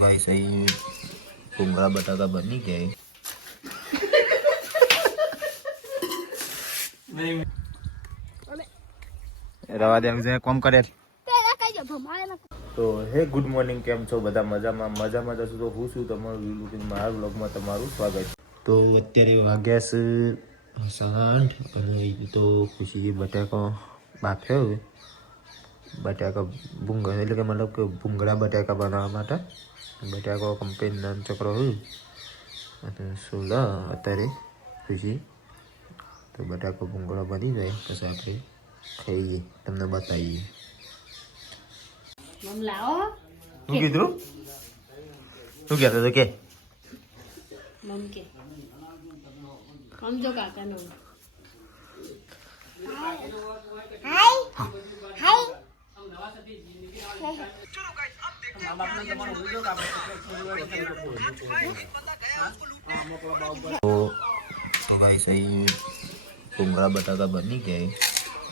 भाई सही भूंगड़ा बटाका बनी गए रवा दे मुझे कम करे तो हे गुड मॉर्निंग केम छो बधा मजाમાં જશો તો હું છું તમારું વિલુકિન મારા વ્લોગમાં તમારું સ્વાગત તો અત્યારે વાગ્યા છે 8 અને તો ખુશી બટાકો બાફ્યો બટાકા ભૂંગળા એટલે કે મતલબ કે ભૂંગળા બટાકા બનાવવા માટે બટાકો કંપની નામ ચક્રો હોય અને સોલા અત્યારે ખુશી તો બટાકો ભૂંગળા બની જાય પછી આપણે ખાઈએ તમને બતાવીએ મમ લાવો શું કીધું શું કહેતો તો કે મમ કે સમજો કાકાનો तो भाई सही भूंगड़ा बटाका बनी गए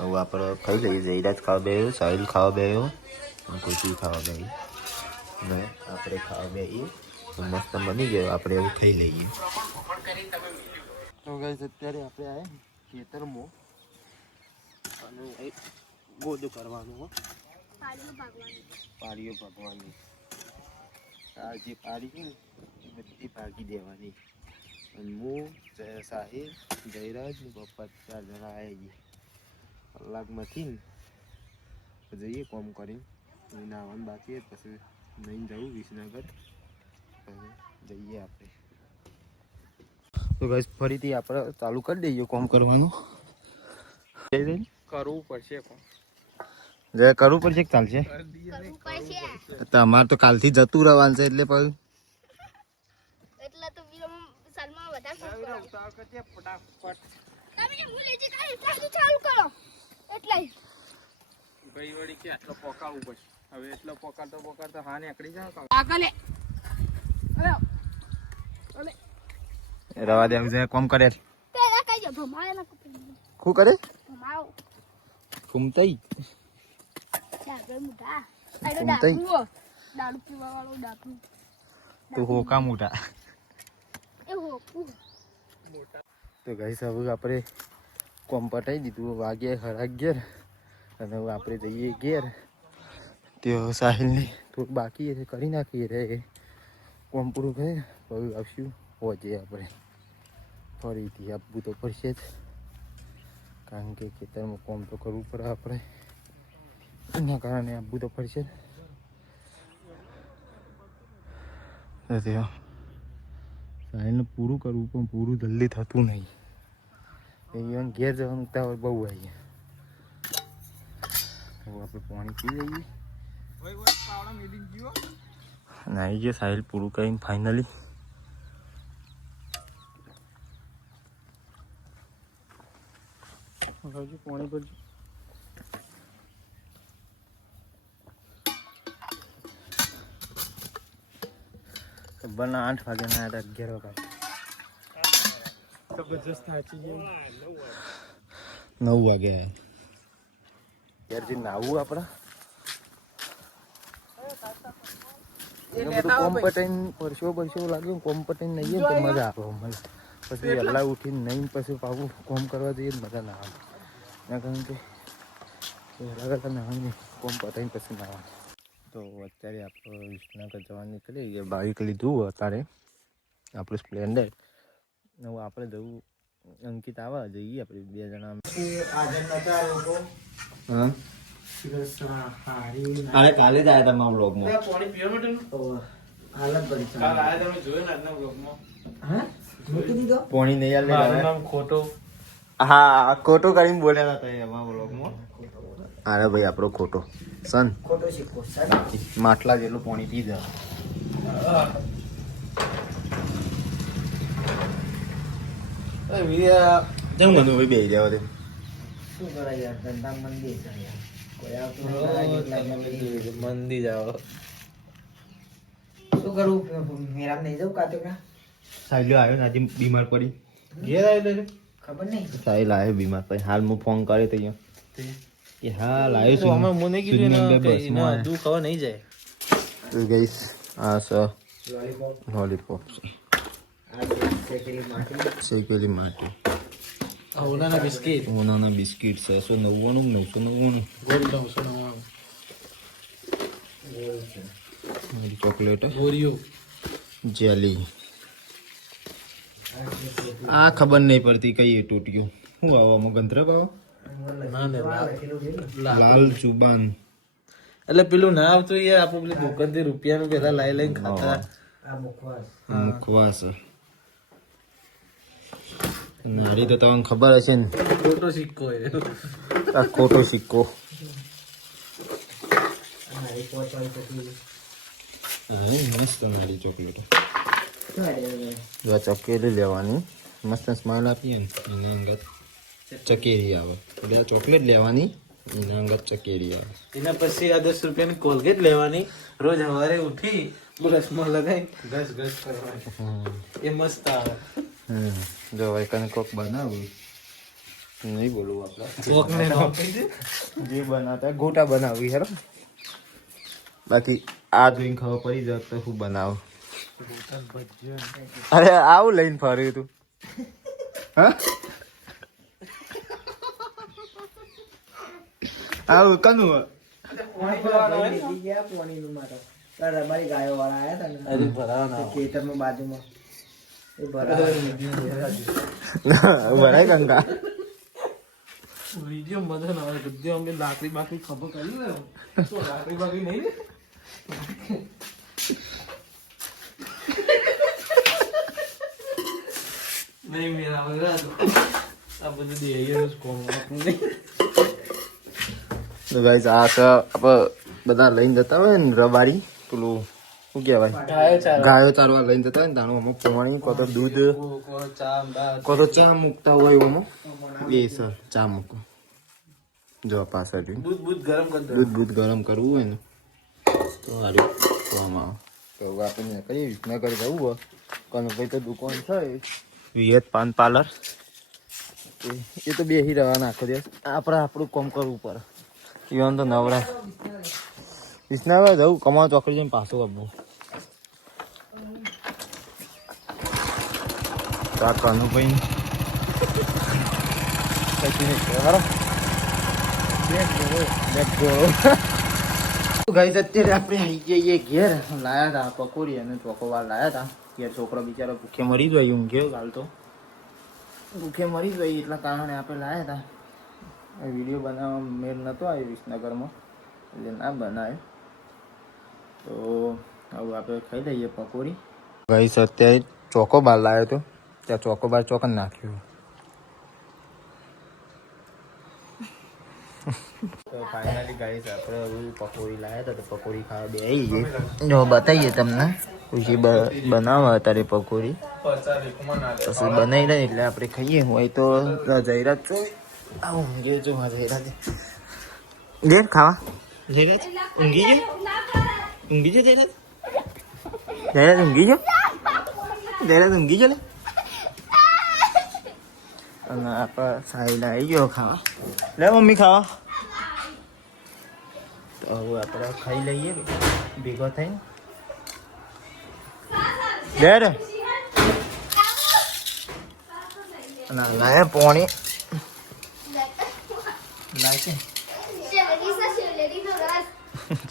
अब आप खाई लीजिए जयराज खावा बे साहिल खावा बे खुशी खावा बे ने આપણે ખાવા બેઈએ તો મસ્ત બની ગયો આપણે એવું ખાઈ લઈએ તો ગાઈસ અત્યારે આપણે આયા ખેતરમાં અને એક ગોદું કરવાનું હો પાડીઓ ભાગવાની આ જે પાડી છે ને એ બધી ભાગી દેવાની અને હું સાહિલ જયરાજ ને પપ્પા 4 જણા આવી કલાકમાંથી ને જઈએ કોમ કરીને નાવાનું બાકી પછી નહીં જવું વિસનગર જઈએ આપણે તો ગાઈસ ફરીથી આપણે ચાલુ કરી દઈએ કોમ કરવાનું કરવું પડશે જે કરવું પડશે કે ચાલશે તમારે તો કાલથી જતું રહેવાનું છે એટલે પછી એટલે તો વિરમ સલમા વધારે ફટાફટ તમે જે ભૂલી જી કાઈ ચાલુ કરો એટલે ભાઈ વળી કે આટલો પોકાવું પડશે હવે એટલો પોકારતો હા ને આકડી જાવ આગલે રવા દે મુજે કોમ કરે તેરા કઈ જો ભમાય ના શું કરે ભમાવ ઘૂમતાઈ ડાબે મુઢા ઘૂમતાઈ દારૂ પીવા વાળો ડાકુ તું હોકા મોટા એ હોકુ તો ગાઈસ હવે આપણે કોમ પટાઈ દીધું વાગે 11:30 અને હવે આપણે જઈએ ઘેર त्यो સાહિલને થોડું બાકી છે કરી નાખીએ રે કોમ પૂરું કરે પછી આવશું પહોંચીએ આપણે ફરીથી આપવું તો પડશે જ કારણ કે ખેતરમાં કોમ તો કરવું પડે આપણે એના કારણે આપવું તો પડશે જ સાહિલને પૂરું કરવું પણ પૂરું જલ્દી થતું નહીં એ ઘેર જવાનું ત્યાં બહુ આવીએ આપણે પાણી પી લઈએ નાઈ ગયો સાહિલ પૂરું કરીને ફાઇનલી પાણી ભરજો બના 8 વાગે ના 11 વાગે જબરજસ્ત થાચી ગયો 9 વાગે ત્યારથી નાવું આપણા કોમ્પટેન પરસો લાગ્યો કોમ્પટેન નહીં તો મજા આવે મને પછી વહેલા ઉઠીને નહીં પછી પાછું કોમ કરવા જઈએ મજા ના આવે એના કારણ કે વહેલા વહેલા નાવાની કોમ્પટેન પછી ના આવે તો અત્યારે આપણે વિસનગર જવા નીકળી ગયા બાઇક લીધું અત્યારે આપણું સ્પ્લેન્ડર હવે આપણે જવું અંકિત આવવા જઈએ આપણે 2 જણા હા અરે કાલે જ આયા તમારા બ્લોગમાં પાણી પીવા માટે કાલ આયા તમે જોયો ને આજના બ્લોગમાં પાણી નહીં મારું નામ ખોટો હા ખોટો કરીને બોલ્યા હતા એમાં બ્લોગમાં અરે ભાઈ આપણો ખોટો સન ખોટો શીખો માટલા જેટલું પાણી પી જા જમ ગયું ભાઈ બે જાવ તે શું કરાય યાર ધંધા મંદી છે યાર કોઈ આવતું મંદી જાવ શું કરું મેરા નહીં જાઉં કાતેકા સાહેલ આવ્યો ને આજે બીમાર પડી ઘેર આવ્યો ખબર નહીં સાહેલ આવ્યો બીમાર પડી હાલ હું ફોન કર્યો તો અહીંયા કે હા લાવ્યો છું અમે મને કીધું ને કે એના દુખ હવે નહીં જાય તો ગાઈસ આ સ લોલીપોપ લોલીપોપ છે, આ શેકેલી માટી શેકેલી માટી, ઉનાના બિસ્કિટ ઓનાના biscuit 699 999, gold 999 chocolate, Oreo jelly. આ ખબર નહીં પડતી કઈ તૂટ્યું. શું આવામાં ગંધરક આવો? ના ને લાલ જુબાન. એટલે પેલું ના આવતું યાર, આપણે પેલી દુકાનથી રૂપિયાનું પેલા લાઈ લઈને ખાતા. આ મુખવાસ મુખવાસ. નારી તો તમને ખબર હશે ને, ખોટો સિક્કો એ આ ખોટો સિક્કો. આ મારી પોચવાળી ચકલી હા મસ્ત નારી ચોકલેટ. અરે જો આ ચકેરી લેવાની, મસ્ત સ્માઈલ આપીએ ને એના અંગત ચકેરી આવે. એટલે આ ચોકલેટ લેવાની, એના અંગત ચકેરી આવે. એના પછી આ 10 રૂપિયાની કોલગેટ લેવાની, રોજ સવારે ઉઠી બ્રશમાં લગાવી ઘસ ઘસ કરવાની, એ મસ્ત આવે. જો ભાઈ કને કોક બનાવું, નહીં બોલવું આપણે, કોકને નામ કહી દે. જે બનાવતા ગોટા બનાવી હેરો. બાકી આ જોઈને ખબર પડી જાય તો હું બનાવું. અરે આવું લઈને ફર્યું તું, હા આવું કનું પાણી ગયા પાણીનું મારો રબારી ગાયો વાળા આયા હતા ને અરે ભરાવાના ખેતરમાં બાજુમાં એ ભરાવા ભરાય કંકા. વિડીયો મજા ના આવે, બધું અમે લાકડી બાકડી ખબર કરી ને તો લાકડી બાકડી નહીં ને નહીં મેરા વગર આ બધું દેહીનું જ કોમ આપણું નહીં. તો ગાઈસ આ છે આપણે બધા લઈને જતા હોય ને રબારી, પેલું શું કહેવાય, ગાયો ચારવા લઈને જતા હોય ને તાનું અમુક પાણી કો તો દૂધ કો તો ચા મૂકતા હોય એમાં, એ સર ચા મૂકો. જો પાછળ દૂધ બૂધ ગરમ કરી દો. દૂધ ગરમ કરવું હોય ને તો સારું તો આમાં આવે. તો આપણે કહીએ વિસનગર જવું હોય કોને ભાઈ તો દુકાન છે વિયત પાન પાર્લર, એ તો બેસી રહેવાના આખો દિવસ. આપણે આપણું કામ કરવું પડે. ઈવન તો નવરા વિસનગર જવું, કમાવા ચોકડી જઈને પાછું આપવું. તો આ કનુભાઈ ગાઈસ અત્યારે આપણે આવી જઈએ ઘેર. લાયા હતા પકોડી અને ચોકોબાર લાયા હતા. ઘેર છોકરો બિચારો ભૂખે મરી જાય, ઊંઘ્યો હાલ તો ભૂખે મરી જાય, એટલા કારણે આપણે લાયા હતા. વિડીયો બનાવવા મેળ નહોતો આવ્યો વિસનગરમાં, એટલે ના બનાવ્યો. તો હવે આપણે ખાઈ લઈએ પકોડી. ગાઈસ અત્યારે ચોકોબાર લાવ્યો હતો, ત્યાં ચોકોબાર ચોકન નાખ્યું. તો ફાઇનલી ગાઈસ આપણે હવે પકોડી લાવ્યા હતા, તો પકોડી ખાવા બે આવી ગઈ. જો બતાવીએ તમને ખુશી બનાવે અત્યારે પકોડી, પછી બનાવી દે એટલે આપણે ખાઈએ. હોય તો જયરાજ છો આવું ઊંઘે જો જયરાજ ઘેર ખાવા. જયરાજ ઊંઘી ગયો, ઊંઘી ગયો જયરાજ, જયરાજ ઊંઘી ગયો, જયરાજ ઊંઘી ગયો. અને આપણે સાઈડ આવી ગયો ખાવા. લે મમ્મી ખાવા. તો હવે આપણે ખાઈ લઈએ ભેગો થઈને. લે રે લાય પાણી લાય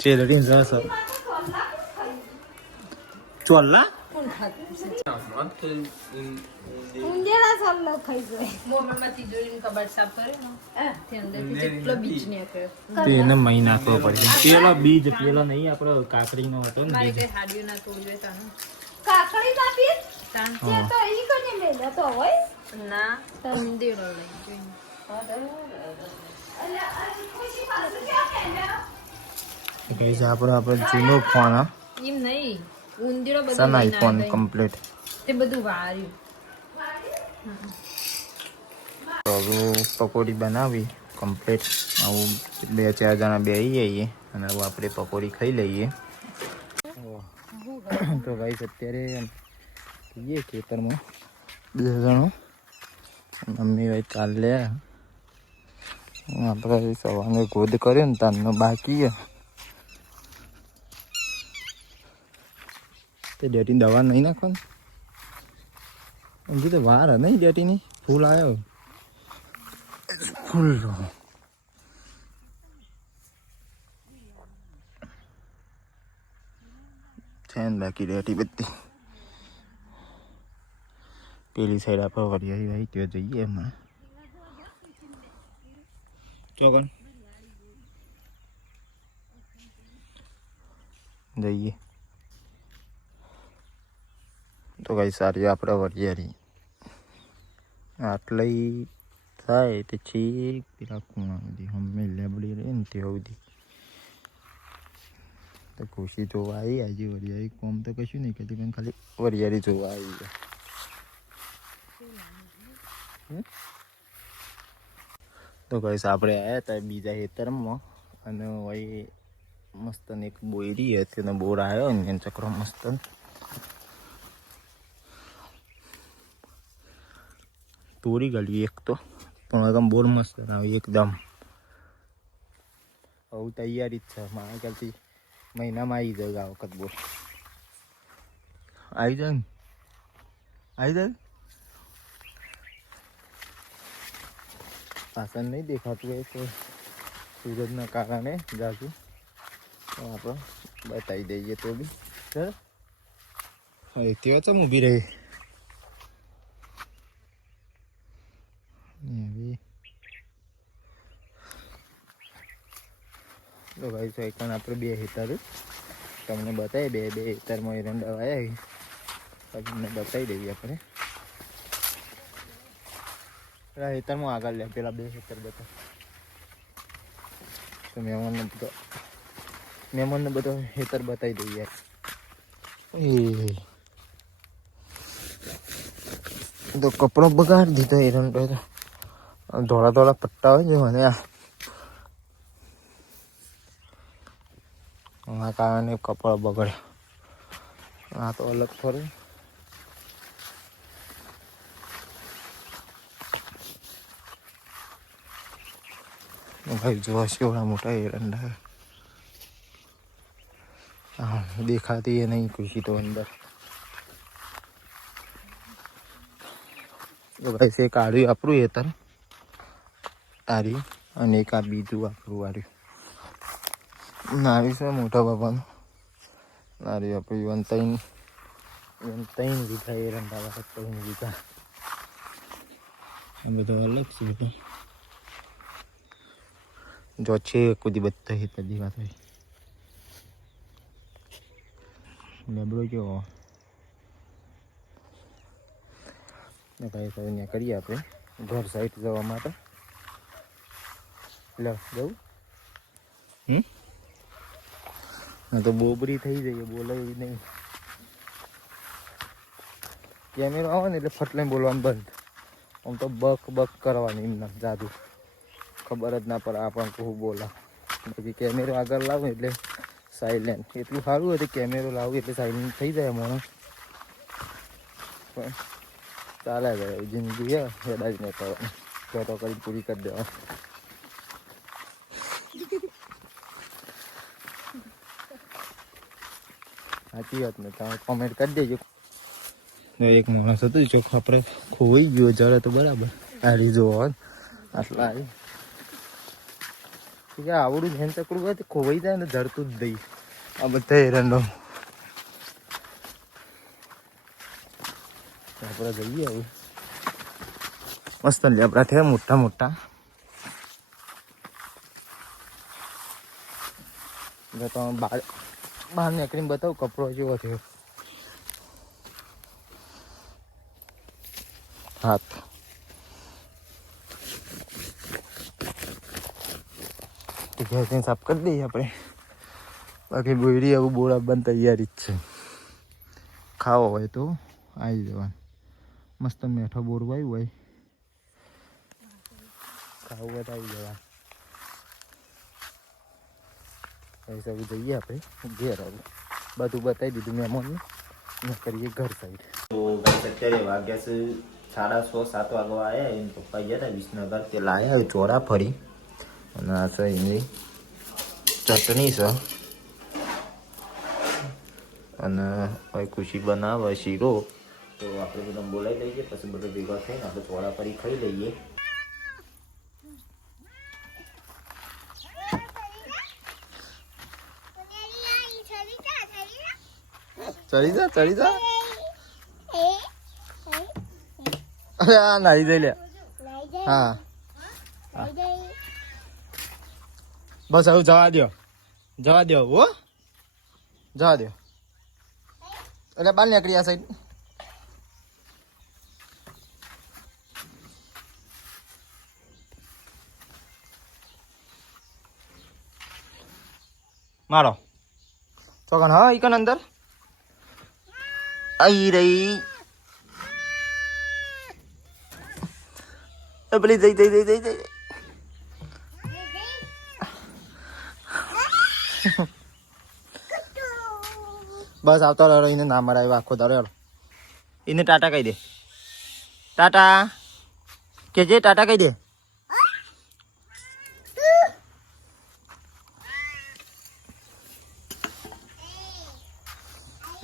ચેલડી રસ ચોલ્લા ઊંધિયાના સામનો ખાઈ જાય. મોબાઈલમાંથી જોઈને કબાટ સાફ કર્યો ને અંદરથી કેટલો બીજ નીકળ્યો. એને મહી નાખવો પડશે. પેલો બીજ પેલો નહીં આપણો કાકડીનો હતો ને મારી બીજ. કઈ હાડીઓ ના તોડવે તાનું કાકડી ના બીજ તાન છે તો ઈ કોને મેલે તો હોય ના તંદેરો લઈ જોઈને કઈ છે આપણે જૂનો ફોન એમ નહીં ઊંધીરો બધું સન લઈને આઈફોન આવ્યા. કમ્પ્લીટ. તે બધું વાર્યું. તો હવે પકોડી બનાવી કમ્પ્લીટ. આવું 2-4 જણા બેસી જઈએ અને હવે આપણે પકોડી ખાઈ લઈએ. તો ગાઈસ અત્યારે જઈએ ખેતરમાં 2 જણો. મમ્મી ભાઈ ચાલે આપણે સવારે ગોદ કર્યો ને તારનો બાકી તે ડેટીની દવા નહીં નાખવાની હજી તો વાર હે નહીં ડેટીની ફૂલ આવ્યો ફૂલ છે ને બાકી ડેટી બધી પેલી સાઈડ આપણે વરિયાળી ભાઈ ત્યાં જઈએ એમાં ચોકન જઈએ તો કઈ સારી આપણે વરિયાળી આટલી થાય તે છેક પેલા ખૂણા સુધી હમે લેબડી રહે ને ત્યાં સુધી તો ખુશી જોવા આવી આજે વરિયાળી કોમ તો કશું નહીં કહેતી પણ ખાલી વરિયાળી જોવા આવી ગયા તો કઈશ આપણે આવ્યા હતા બીજા ખેતરમાં અને વહી મસ્તન એક બોયરી હતી અને બોર આવ્યો ને એનો ચક્રો મસ્તન તોડી ગળી એક તો પણ એકદમ બોર મસ્ત આવી એકદમ હવે તૈયારી જ છે મારા ખ્યાલથી મહિનામાં આવી જાય આ વખત બોર આવી જાય ને આવી જાય પાછળ નહીં દેખાતું હોય તો સૂરજના કારણે જાજુ તો આપણે બતાવી દઈએ તો બી સર હવે કેવો ચમ ઊભી રહી તો ભાઈ સાઈકલ આપણે બે હેતર તમને બતાવીએ બે હેતરમાં એરંડા આવ્યા તમને બતાવી દઈએ આપણે પેલા હેતરમાં આગળ લે પેલા બે હેતર બતા તો મહેમાનને બધો હેતર બતાવી દઈએ તો કપડો બગાડી દીધો એરંડો તો ધોળા ધોળા પટ્ટા હોય છે મને આ કારણે કપડા બગડે આ તો અલગ ફરે ભાઈ જોવા કેવડા મોટા એરંડા હા દેખાતી એ નહીં ખુશી તો અંદર તો ભાઈ છે કાઢ્યું આપણું હેતર તારી અને એક આ બીજું આપણું વાળ્યું નારી છે મોટા બાપાનું નારી આપણું ત્રણ વીઘા એરંડા વખત 3 વીઘા આ બધું અલગ છે બધું જો છે કુદી બધા હેતર દેખાત હોય લેબડો કેવો ભાઈ સાહેબ કરીએ આપણે ઘર સાઈડ જવા માટે લે જવું તો બોબરી થઈ જઈએ બોલાવી નહીં કેમેરો આવે ને એટલે ફટલાઈ બોલવાનું બંધ આમ તો બક બક કરવાની એમને જાદુ ખબર જ ના પડે આપણને કહું બોલા પછી કેમેરો આગળ લાવું એટલે સાયલેન્ટ એટલું સારું હતું કેમેરો લાવું એટલે સાયલેન્ટ થઈ જાય માણસ પણ ચાલે જાય જિંદગી હેડા જ નહીં કરવાની તો કરી પૂરી કરી દેવા સાચી વાત ને તમે કોમેન્ટ કરી દેજો એક માણસ હતું ચોખ્ખો આપણે ખોવાઈ ગયો જરા તો બરાબર આ જોવા આટલા આવી આવડું ધ્યાન ચકડું હોય તો ખોવાઈ જાય ને ધરતું જ દઈ આ બધા એરંડો આપણે જઈએ હવે મસ્ત લેબડા થયા મોટા મોટા તમે બહાર નીકળીને બતાવું કપડો જેવો થયો હાથ ગેસને સાફ કરી દઈએ આપણે બાકી બોયડી આવું બોરા બંધ તૈયારી જ છે ખાવો હોય તો આવી જવાનું મસ્ત મેઠો બોર વાયું હોય ખાવું હોય તો આવી જવાનું પૈસા જઈએ આપણે ઘેર આવું બધું બતાવી દીધું મહેમાનને કરીએ ઘર સાઈડ તો અત્યારે વાગ્યા છે 6:30 7 વાગવા આવ્યા એને પપ્પા ગયા હતા વિસનગર તે લાયા ચોરા ફરી અને આ છે એની ચટણી છે અને હવે ખુશી બનાવે શીરો. તો આપણે બધા બોલાવી લઈએ, પછી બધું ભેગા થઈને આપણે ચોળા કરી ખાઈ લઈએ. ચડી જા. અરે આ નાઈ જઈ લે. હા બસ હવે જવા દો હો, જવા દો. એટલે બાર નીકળી આ સાઈડ. મારો ચોકન હા ઈકન અંદર આઈ રહી. પેલી જઈ બસ આવતો રહ્યો. એને ના મરાય આખો દાડો. એને ટાટા કહી દે. ટાટા કે જે ટાટા કહી દે.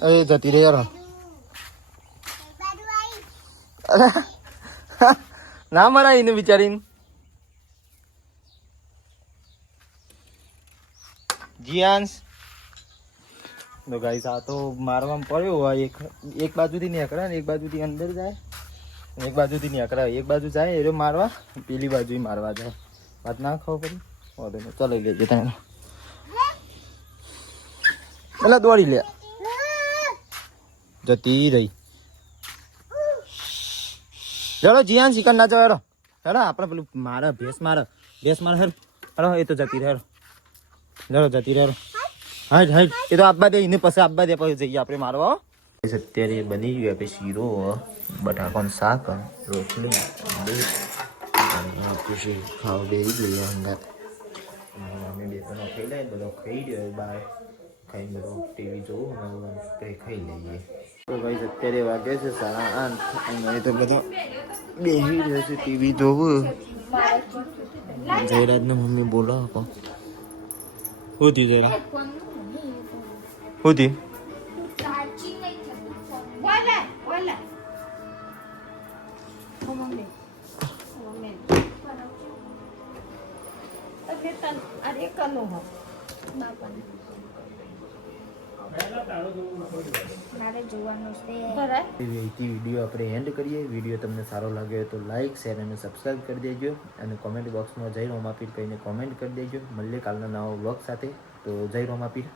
એ જતી રે યાર. ના મરાય એને બિચારીને. જીયાંશ તો ગાઈસ આ તો મારવામાં પડ્યો હોય. એક બાજુથી નીકળે ને એક બાજુથી અંદર જાય, એક બાજુથી નીકળે એક બાજુ જાય એ મારવા, પેલી બાજુ મારવા જાય. વાત ના ખબર પડી. વાંધો નહીં, ચાલો લેજે તમે. પેલા દોડી લે. જતી રહી. ચલો જીયાન શિકન ના જાવ. હેડો આપણે પેલું ભેંસ મારે હેડ. હેડો એ તો જતી રહે. જતી રહે. હાઈટ એ તો આપવા દે એને, પછી આપવા દે પછી જઈએ આપણે મારવા. અત્યારે બની ગયું આપણે શીરો, બટાકાનું શાક, રોટલી, દૂધ અને ખુશી ખાવા બેસી ગઈ હંગાત. અમે બે ત્રણ ખાઈ લઈએ, બધો ખાઈ રહ્યો બહાર ખાઈને બધો ટીવી જોવું અને કંઈ ખાઈ લઈએ. તો ભાઈ અત્યારે વાગે છે 8:30 અને તો બધો બેસી રહ્યો છે ટીવી જોવું. જયરાજને મમ્મી બોલાવો. શું થયું જયરાજ? શું થયું? વિડીયો આપણે એન્ડ કરીએ. વિડીયો તમને સારો લાગ્યો તો લાઈક, શેર અને સબસ્ક્રાઈબ કરી દેજો. અને કોમેન્ટ બોક્સમાં જય રોમાપીર કહીને કોમેન્ટ કરી દેજો. મળીએ કાલના નવા વ્લોગ સાથે. તો જય રોમાપીર.